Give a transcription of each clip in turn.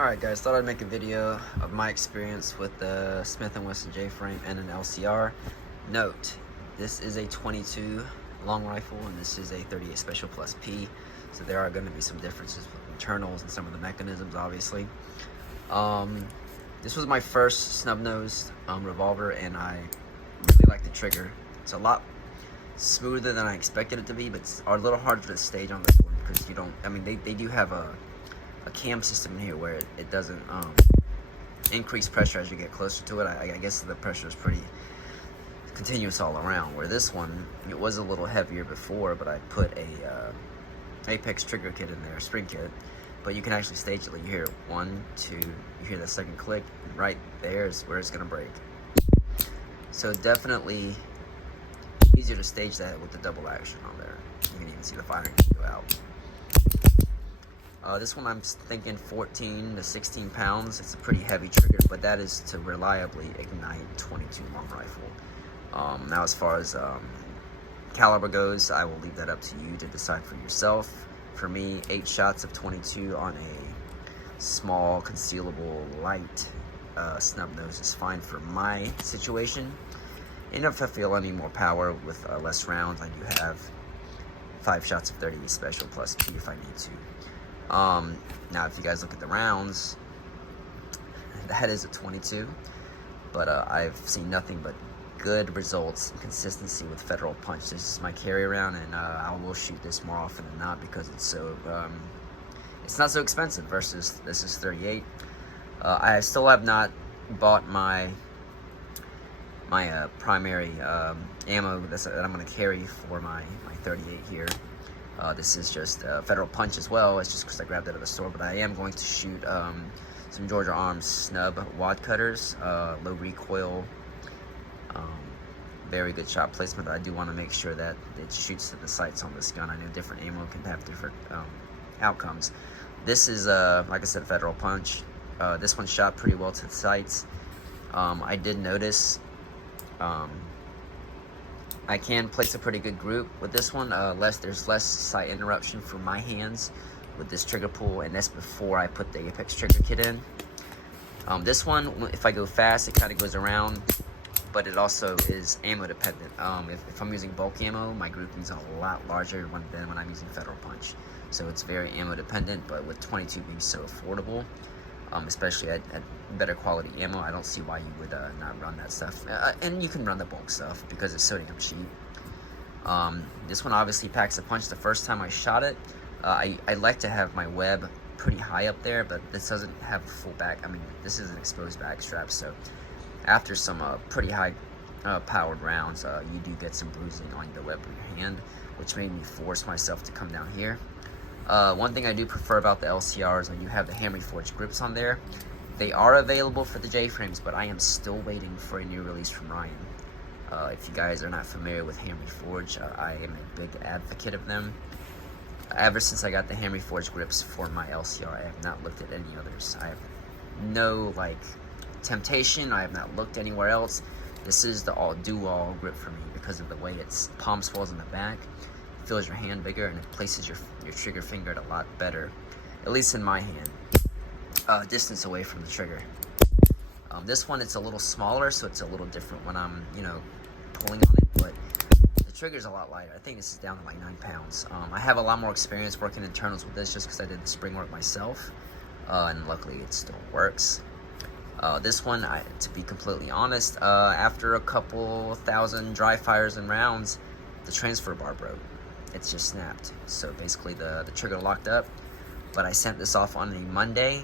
Alright guys, thought I'd make a video of my experience with the Smith & Wesson J-frame and an LCR. Note, this is a 22 long rifle and this is a 38 Special Plus P, so there are going to be some differences with internals and some of the mechanisms, obviously. This was my first snub-nosed revolver, and I really like the trigger. It's a lot smoother than I expected it to be, but it's a little harder to stage on this one because you don't, they do have a cam system in here where it doesn't increase pressure as you get closer to it. I guess the pressure is pretty continuous all around, where this one, it was a little heavier before, but I put a Apex trigger kit in there, a spring kit, but you can actually stage it. Like, you hear 1, 2, you hear that second click, and right there is where it's gonna break. So definitely easier to stage that with the double action on there. You can even see the firing go out. This one I'm thinking 14 to 16 pounds. It's a pretty heavy trigger, but that is to reliably ignite 22 long rifle. Now as far as caliber goes, I will leave that up to you to decide for yourself. For me, 8 shots of 22 on a small, concealable, light snub nose is fine for my situation. And if I feel I need more power with less rounds, I do have 5 shots of 38 Special Plus P if I need to. Now if you guys look at the rounds, that is a 22, but I've seen nothing but good results and consistency with Federal Punch. This is my carry around, and I will shoot this more often than not because it's so it's not so expensive versus this is 38. I still have not bought my primary ammo that I'm going to carry for my 38 here. This is just Federal Punch as well. It's just because I grabbed it at the store, but I am going to shoot some Georgia Arms snub wad cutters, low recoil, very good shot placement. I do want to make sure that it shoots to the sights on this gun. I know different ammo can have different outcomes. This is, like I said, Federal Punch. This one shot pretty well to the sights. I did notice I can place a pretty good group with this one. There's less sight interruption for my hands with this trigger pull, and that's before I put the Apex trigger kit in. This one, if I go fast, it kind of goes around, but it also is ammo dependent. If I'm using bulk ammo, my grouping's a lot larger than when I'm using Federal Punch. So it's very ammo dependent, but with 22 being so affordable, especially at better quality ammo, I don't see why you would not run that stuff. And you can run the bulk stuff because it's so damn cheap. This one obviously packs a punch. The first time I shot it, I like to have my web pretty high up there, but this doesn't have a full back. This is an exposed back strap, so after some pretty high powered rounds, you do get some bruising on the web of your hand, which made me force myself to come down here. One thing I do prefer about the LCR is when you have the Hammer Forged grips on there. They are available for the J-frames, but I am still waiting for a new release from Ryan. If you guys are not familiar with Hammer Forged, I am a big advocate of them. Ever since I got the Hammer Forged grips for my LCR, I have not looked at any others. I have no temptation. I have not looked anywhere else. This is the do-all grip for me because of the way its palm swells in the back. It feels your hand bigger, and it places your trigger finger a lot better, at least in my hand, distance away from the trigger. This one, it's a little smaller, so it's a little different when I'm pulling on it, but the trigger's a lot lighter. I think this is down to 9 pounds. I have a lot more experience working internals with this just because I did the spring work myself, and luckily it still works. This one, to be completely honest, after a couple thousand dry fires and rounds, the transfer bar broke. It's just snapped. So basically the trigger locked up, but I sent this off on a Monday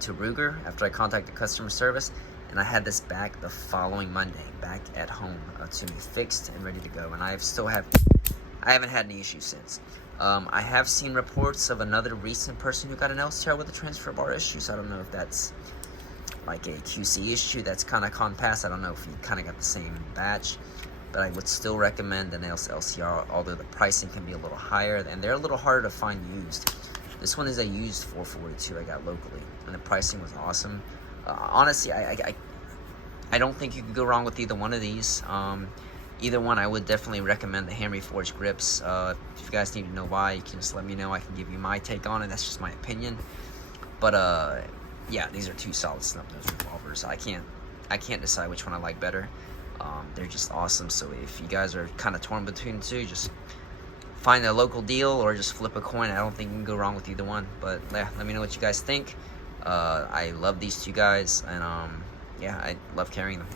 to Ruger after I contacted customer service, and I had this back the following Monday, back at home to me, fixed and ready to go, and I haven't had any issues since. I have seen reports of another recent person who got an LCR with a transfer bar issue, so I don't know if that's like a QC issue that's kind of gone past. I don't know if you kind of got the same batch, but I would still recommend an LCR, although the pricing can be a little higher, and they're a little harder to find used. This one is a used 442 I got locally, and the pricing was awesome. Honestly, I don't think you could go wrong with either one of these. Either one, I would definitely recommend the Hammer Forged grips. If you guys need to know why, you can just let me know. I can give you my take on it. That's just my opinion. But yeah, these are two solid snub-nose revolvers. I can't decide which one I like better. They're just awesome. So if you guys are kind of torn between the two, just find a local deal or just flip a coin. I don't think you can go wrong with either one. But yeah, let me know what you guys think. I love these two guys, and yeah, I love carrying them.